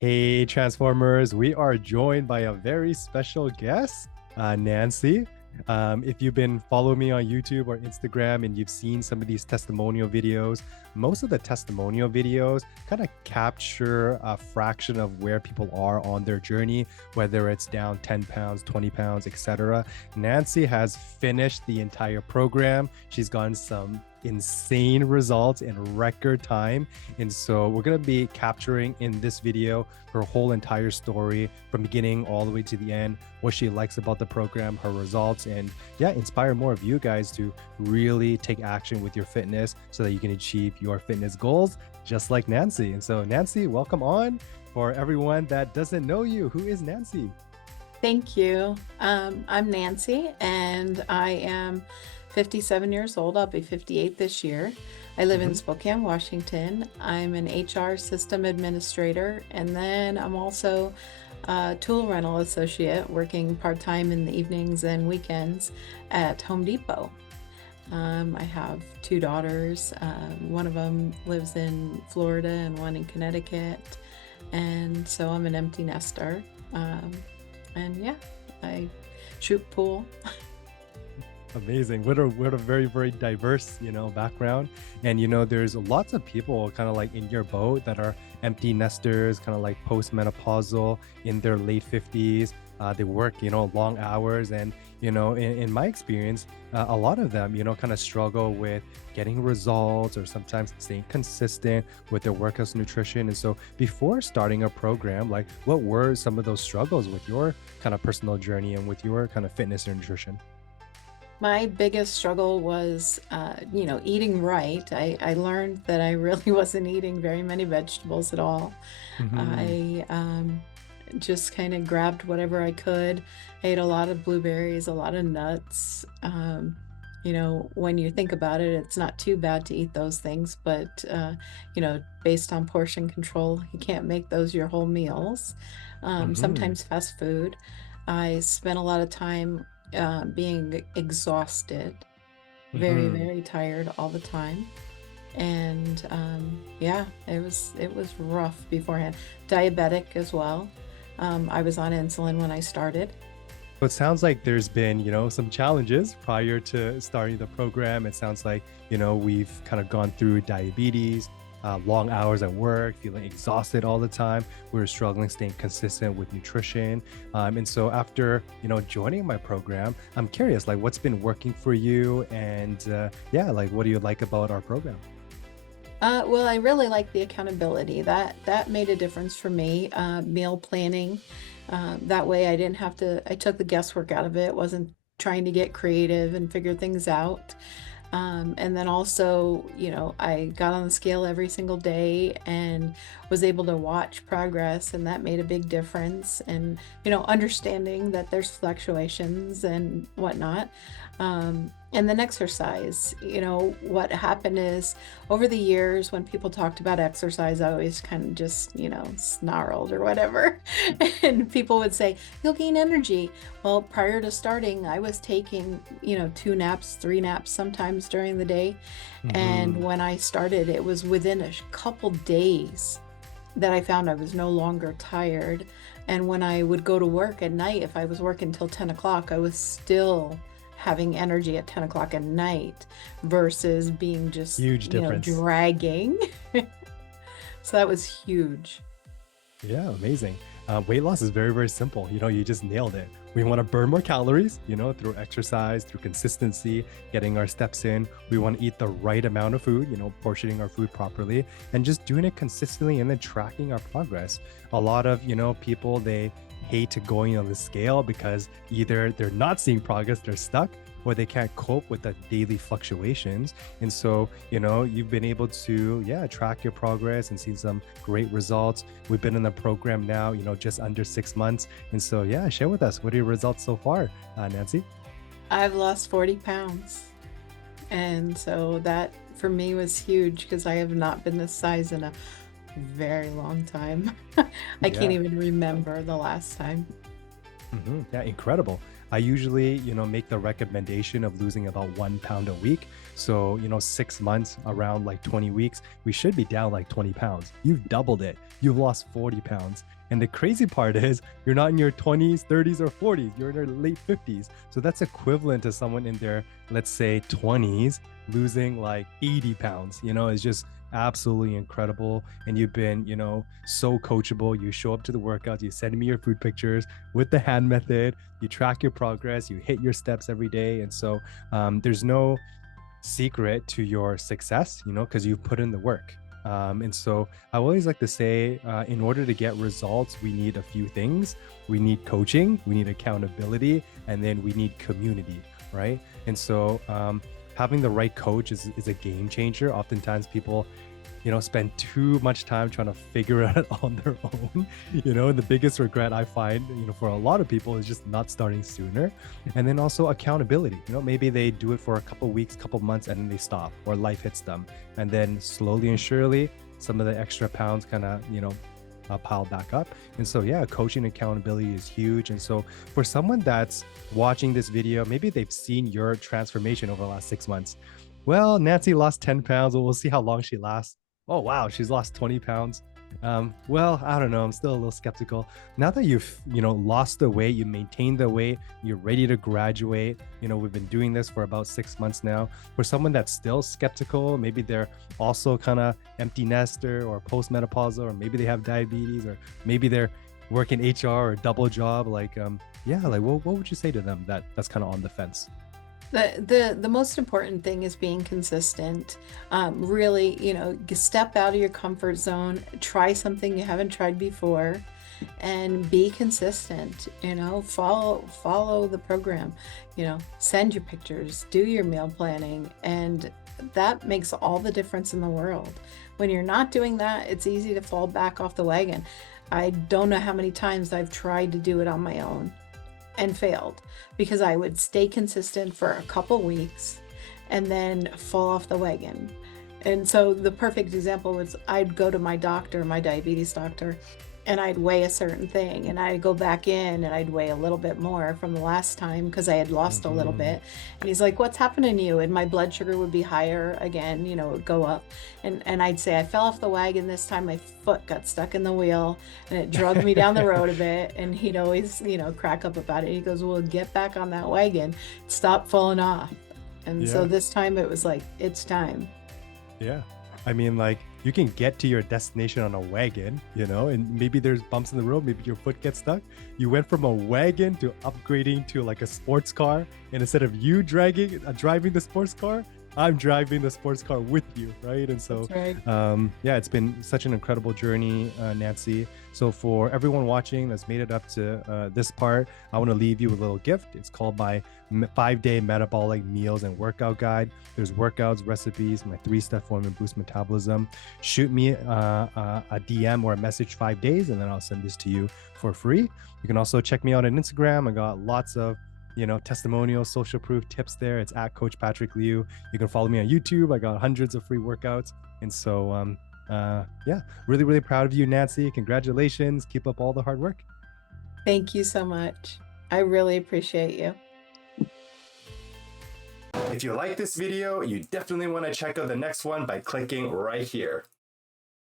Hey, Transformers, we are joined by a very special guest, Nancy. If you've been following me on YouTube or Instagram and you've seen some of these testimonial videos, most of the testimonial videos kind of capture a fraction of where people are on their journey, whether it's down 10 pounds, 20 pounds, etc. Nancy has finished the entire program. She's gotten some insane results in record time. And so we're going to be capturing in this video her whole entire story from beginning all the way to the end, what she likes about the program, her results, and yeah, inspire more of you guys to really take action with your fitness so that you can achieve your fitness goals just like Nancy. And so Nancy, welcome on. For everyone that doesn't know you, who is Nancy? Thank you. I'm Nancy, and I am 57 years old. I'll be 58 this year. I live in Spokane, Washington. I'm an HR system administrator, and then I'm also a tool rental associate working part-time in the evenings and weekends at Home Depot. I have two daughters. One of them lives in Florida and one in Connecticut, and so I'm an empty nester. And yeah, I shoot pool. Amazing. What a very, very diverse, background. And there's lots of people kind of like in your boat that are empty nesters, kind of like postmenopausal in their late 50s. They work, long hours. And, in my experience, a lot of them, kind of struggle with getting results or sometimes staying consistent with their workouts, nutrition. And so before starting a program, like what were some of those struggles with your kind of personal journey and with your kind of fitness and nutrition? My biggest struggle was, eating right. I learned that I really wasn't eating very many vegetables at all. Hmm. I just kind of grabbed whatever I could. I ate a lot of blueberries, a lot of nuts. When you think about it, it's not too bad to eat those things, but, based on portion control, you can't make those your whole meals. Hmm. Sometimes fast food. I spent a lot of time being exhausted, very, Hmm. very tired all the time. And yeah, it was rough beforehand. Diabetic as well. I was on insulin when I started. So it sounds like there's been, some challenges prior to starting the program. It sounds like, we've kind of gone through diabetes, long hours at work, feeling exhausted all the time. We were struggling staying consistent with nutrition. And so after, joining my program, I'm curious, like what's been working for you? And yeah, like what do you like about our program? Well, I really like the accountability. That made a difference for me. Meal planning. That way I didn't have to, I took the guesswork out of it. Wasn't trying to get creative and figure things out. And then also, I got on the scale every single day and was able to watch progress, and that made a big difference. And, understanding that there's fluctuations and whatnot. And then exercise, what happened is over the years when people talked about exercise, I always kind of just, snarled or whatever. And people would say, you'll gain energy. Well, prior to starting, I was taking, two naps, three naps sometimes during the day. And Hmm. when I started, it was within a couple days that I found I was no longer tired. And when I would go to work at night, if I was working till 10 o'clock, I was still having energy at 10 o'clock at night versus being just, Huge difference. dragging. So that was huge. Yeah, amazing. Weight loss is very, very simple. You just nailed it. We want to burn more calories, through exercise, through consistency, getting our steps in. We want to eat the right amount of food, portioning our food properly and just doing it consistently and then tracking our progress. A lot of, people, they hate going on the scale because either they're not seeing progress, they're stuck, or they can't cope with the daily fluctuations. And so, you've been able to, yeah, track your progress and see some great results. We've been in the program now, just under 6 months. And so, yeah, share with us, what are your results so far, Nancy? I've lost 40 pounds. And so that for me was huge because I have not been this size in a very long time. I can't Yeah. even remember the last time. Yeah, incredible. I usually, make the recommendation of losing about 1 pound a week. So, 6 months, around like 20 weeks, we should be down like 20 pounds. You've doubled it. You've lost 40 pounds. And the crazy part is you're not in your 20s, 30s, or 40s. You're in your late 50s. So that's equivalent to someone in their, let's say, 20s losing like 80 pounds. It's just absolutely incredible. And you've been, so coachable. You show up to the workouts, you send me your food pictures with the hand method, you track your progress, you hit your steps every day. And so there's no secret to your success, because you've put in the work. And so I always like to say, in order to get results, we need a few things. We need coaching, we need accountability, and then we need community, right? And so having the right coach is a game changer. Oftentimes people, spend too much time trying to figure it out on their own, and the biggest regret I find, for a lot of people is just not starting sooner. And then also accountability, maybe they do it for a couple weeks, couple months, and then they stop, or life hits them. And then slowly and surely, some of the extra pounds kind of, pile back up. And so, yeah, coaching accountability is huge. And so for someone that's watching this video, maybe they've seen your transformation over the last 6 months. Well, Nancy lost 10 pounds. Well, we'll see how long she lasts. Oh, wow, she's lost 20 pounds. Well, I don't know. I'm still a little skeptical. Now that you've, lost the weight, you maintained the weight, you're ready to graduate. We've been doing this for about 6 months now. For someone that's still skeptical, maybe they're also kind of empty nester or postmenopausal, or maybe they have diabetes, or maybe they're working HR or double job. What would you say to them that's kind of on the fence? The most important thing is being consistent. Really, step out of your comfort zone, try something you haven't tried before, and be consistent. Follow the program. Send your pictures, do your meal planning, and that makes all the difference in the world. When you're not doing that, it's easy to fall back off the wagon. I don't know how many times I've tried to do it on my own and failed, because I would stay consistent for a couple weeks and then fall off the wagon. And so the perfect example was, I'd go to my doctor, my diabetes doctor, and I'd weigh a certain thing, and I'd go back in and I'd weigh a little bit more from the last time because I had lost a little Mhm. bit. And he's like, "What's happening to you?" And my blood sugar would be higher again, it would go up. And I'd say, "I fell off the wagon this time. My foot got stuck in the wheel and it dragged me down the road a bit." And he'd always, crack up about it. He goes, "Well, get back on that wagon. Stop falling off." And so Yeah. this time it was like, it's time. Yeah. I mean, like, you can get to your destination on a wagon, and maybe there's bumps in the road, maybe your foot gets stuck. You went from a wagon to upgrading to like a sports car. And instead of you driving the sports car, I'm driving the sports car with you, right? And so, That's right. yeah, it's been such an incredible journey, Nancy. So for everyone watching that's made it up to this part, I want to leave you with a little gift. It's called my 5-day metabolic meals and workout guide. There's workouts, recipes, my 3-step formula boost metabolism. Shoot me a DM or a message 5 days, and then I'll send this to you for free. You can also check me out on Instagram. I got lots of testimonial, social proof tips there. It's at Coach Patrick Liu. You can follow me on YouTube. I got hundreds of free workouts. And so, yeah, really, really proud of you, Nancy. Congratulations. Keep up all the hard work. Thank you so much. I really appreciate you. If you like this video, you definitely want to check out the next one by clicking right here.